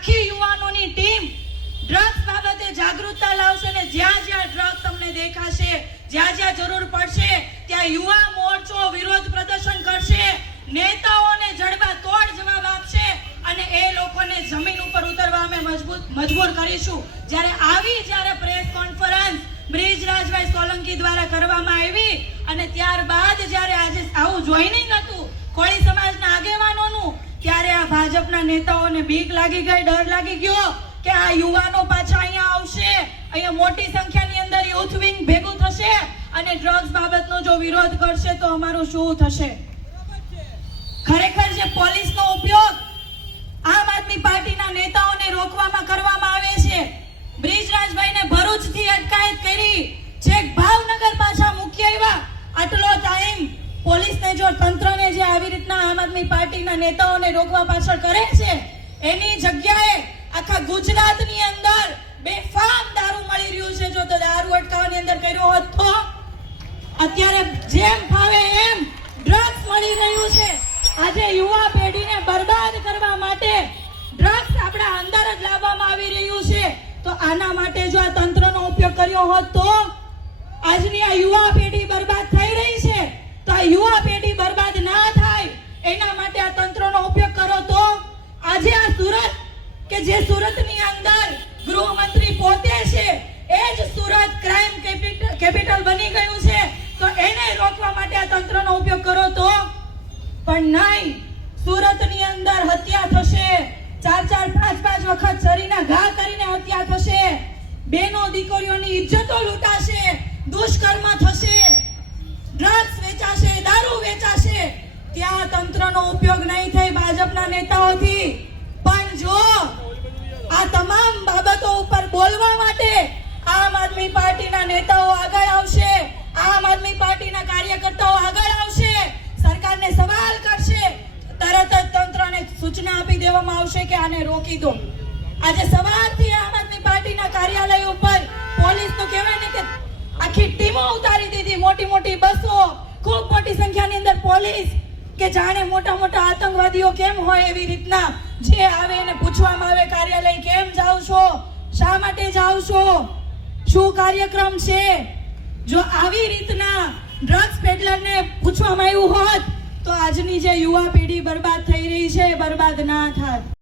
આખી યુવાનોની team drugs બાબતે જાગૃતતા લાવશે ને જ્યાં જ્યાં ડ્રગ્સ તમને દેખાશે, જ્યાં જ્યાં જરૂર પડશે ત્યાં યુવા મોરચો વિરોધ પ્રદર્શન કરશે, નેતાઓને જડબા તોડ જવાબ આપશે અને એ લોકોને જમીન ઉપર ઉતરવા અમે મજબૂર કરીશું। જ્યારે પ્રેસ કોન્ફરન્સ બ્રિજરાજભાઈ સોલંકી દ્વારા કરવામાં આવી અને ત્યારબાદ જ્યારે આજે આવું જોઈનિંગ હતું કોળી સમાજના આગેવાનોનું, ત્યારે આ ભાજપના નેતાઓને બીક લાગી ગઈ, ડર લાગી ગયો કે આ યુવાનો પાછા અહીંયા આવશે, અહીંયા મોટી સંખ્યાની અંદર યુથ વિંગ ભેગું થશે અને ડ્રગ્સ બાબતનો જો વિરોધ કરશે તો અમારું શું થશે। ખરેખર જે પોલીસનો ઉપયોગ આમ આદમી પાર્ટીના નેતાઓને રોકવામાં કરવામાં આવે છે, બ્રિજરાજભાઈને ભરૂચથી અટકાયત કરી, છેક ભાવનગર પાછા મૂકી આવ્યા, આટલો ટાઈમ પોલીસને જો તંત્રને જે આવી રીતના આમ આદમી પાર્ટીના નેતાઓને રોકવા પાછળ કરે છે, એની જગ્યાએ આખા ગુજરાતની અંદર બેફામ દારૂ મળી રહ્યું છે। જો તો દારૂ અટકાવવાની અંદર કર્યો હોત તો અત્યારે જેમ ફાવે એમ ડ્રગ્સ મળી રહ્યું છે। આજે યુવા પેઢીને બરબાદ કરવા માટે ડ્રગ્સ આપણા અંદર જ લાવવામાં આવી રહ્યું છે, તો આના માટે જો આ તંત્રનો ઉપયોગ કર્યો હોત તો આજની આ યુવા પેઢી બરબાદ થઈ રહી છે, તો આ યુવા પેઢી બરબાદ ના થાય એના માટે આ તંત્રનો ઉપયોગ કરો તો આજે આ સુરત કે જે સુરતની અંદર ગૃહમંત્રી પોતે છે એ જ સુરત ક્રાઇમ કેપિટલ બની ગયું છે, તો એને રોકવા માટે આ તંત્રનો ઉપયોગ કરો તો પણ નહીં। સુરતની અંદર હત્યા થશે, 4-4, 5-5 વખત શરીરના ઘા કરીને હત્યા થશે, બેનો દીકરીઓની ઇજ્જતો લૂંટાશે, દુષ્કર્મ થશે, ડ્રગ્સ વેચાશે, દારૂ વેચાશે, ત્યાં તંત્રનો ઉપયોગ નહીં થાય ભાજપના નેતાઓથી। પણ જો આ તમામ બાબતો ઉપર બોલવા માટે આમ આદમી પાર્ટીના નેતાઓ આગળ આવશે, આમ આદમી પાર્ટીના કાર્યકર્તાઓ આગળ આવશે, સરકારને સવાલ કરશે, તરત જ તંત્રને સૂચના આપી દેવામાં આવશે કે આને રોકી દો। આજે સવારથી આમ આદમી પાર્ટીના કાર્યાલય ઉપર પોલીસનું કહેવાય ને કે આખી ટીમો ઉતારી દીધી, મોટી મોટી બસો, ખૂબ મોટી સંખ્યાની અંદર પોલીસ, કે જાણે મોટા મોટા આતંકવાદીઓ કેમ હોય એવી રીતના જે આવે એને પૂછવામાં આવે કાર્યાલય કેમ જાવ છો, શા માટે જાવ છો, શું કાર્યક્રમ છે। જો આવી રીતના ડ્રગ્સ પેડલરને પૂછવામાં આવ્યું હોત તો આજની જે યુવા પેઢી બરબાદ થઈ રહી છે બરબાદ ના થાય।